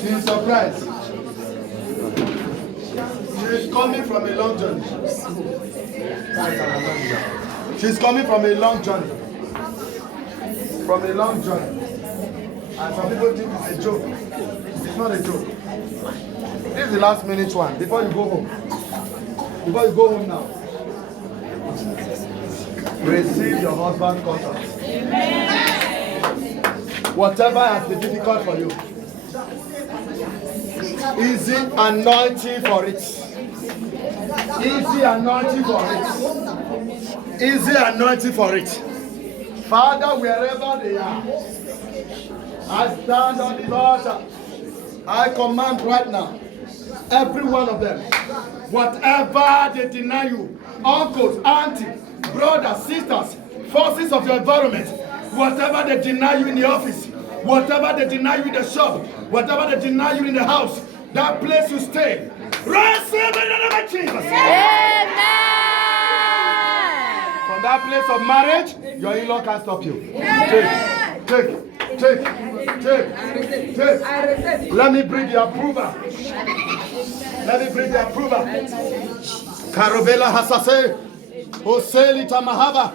She's surprised. She's coming from a long journey. She's coming from a long journey. From a long journey. And some people think it's a joke. It's not a joke. This is the last minute one. Before you go home. Before you go home now. Receive your husband's contract. Whatever has been difficult for you. Easy anointing for it. Easy anointing for it. Easy anointing for it. Father, wherever they are, I stand on the altar. I command right now, every one of them, whatever they deny you, uncles, aunties, brothers, sisters, forces of your environment, whatever they deny you in the office, whatever they deny you in the shop, whatever they deny you in the house, that place you stay, receive in the name of Jesus. Amen. From that place of marriage, your in-law can't stop you. Take. Let me bring the approval. Let me bring the approval. Karobela Hasase, Oseli Tamahava.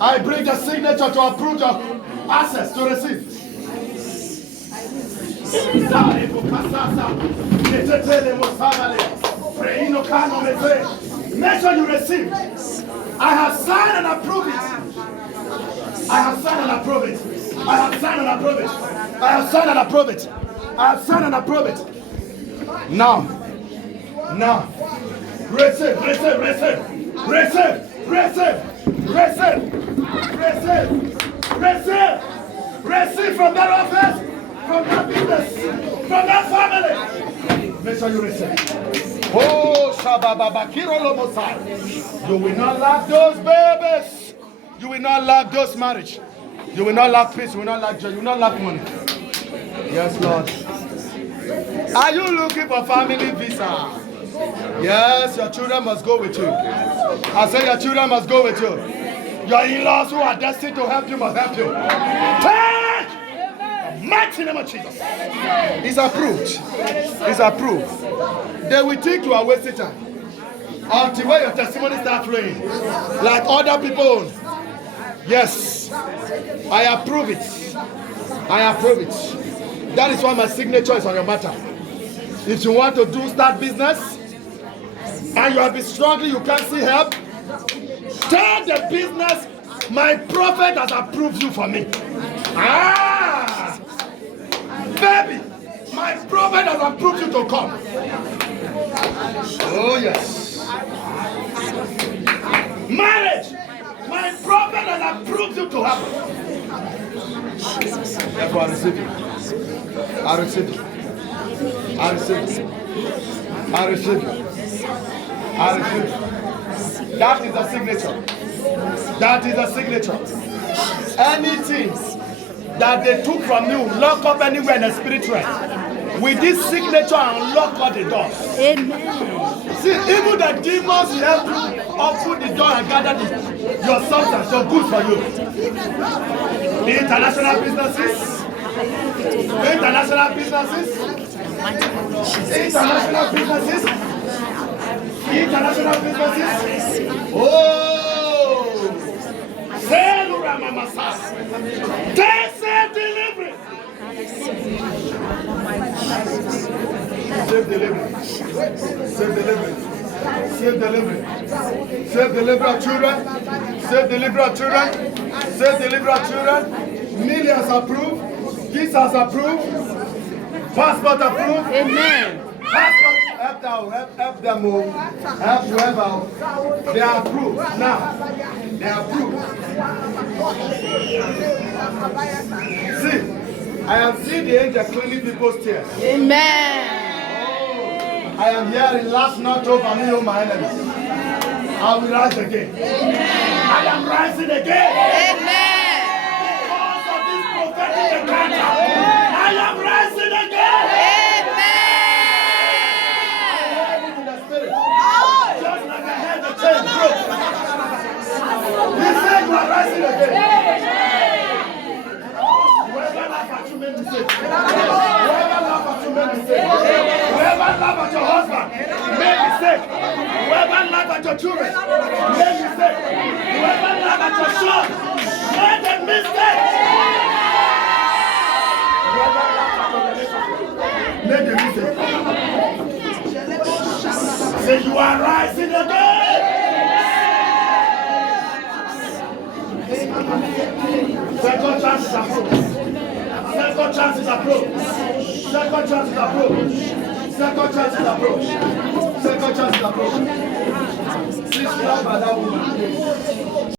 I bring the signature to approve your access to receive. Make sure you receive. I have signed and approved it. I have signed and approved it. I have signed and approved it. I have signed and approved it. I have signed and approved it. Now. Receive. Receive from that office, from that business, from that family. Make sure you receive. Oh, Shabababakiro Lomosai. You will not lack those babies. You will not lack those marriage. You will not lack peace. You will not lack joy. You will not lack money. Yes, Lord. Are you looking for family visa? Yes, your children must go with you. I say your children must go with you. Your in-laws who are destined to help you must help you. Take! Mighty name of Jesus. It's approved. It's approved. They will think you are wasting time. Until when your testimony starts flowing. Like other people. Yes. I approve it. I approve it. That is why my signature is on your matter. If you want to start business, and you have been struggling, you can't see help, tell the business, my prophet has approved you for me. Baby, my prophet has approved you to come. Oh yes. Marriage, my prophet has approved you to happen. Therefore, I receive it. I receive it. I receive it. I receive it. I receive it. That is the signature. That is the signature. Anything that they took from you, lock up anywhere in the spirit realm. With this signature, unlock all the doors. Amen. See, even the demons help you open the door and gather your substance, your goods for you. The international businesses. International businesses. International businesses. International businesses. Oh! Selura Mama Sas. Take safe delivery. Safe delivery. Safe delivery. Safe delivery. Safe delivery of children. Safe delivery of children. Safe delivery of children. Millions approved. Visas approved. Passport approved. Amen. Passport, help them move. Help whoever. They are approved. Now, they are approved. See, I have seen the angel cleaning people's tears. Amen. I am hearing last night over me, oh my enemies. I will rise again. I am rising again. Amen. Because of this prophetic encounter, I am rising again. Just like I had the chain broke. He said you are rising again. Whoever laugh at you may at your children, make mistakes. Whoever laugh at your son, make a mistake. Whoever laugh at your relationship, make a mistake. Say you are rising again. Second chance is approached. Second chance is approached. Second chance is approached. Second chance is approached. Second chance is approached. Please clap by that woman.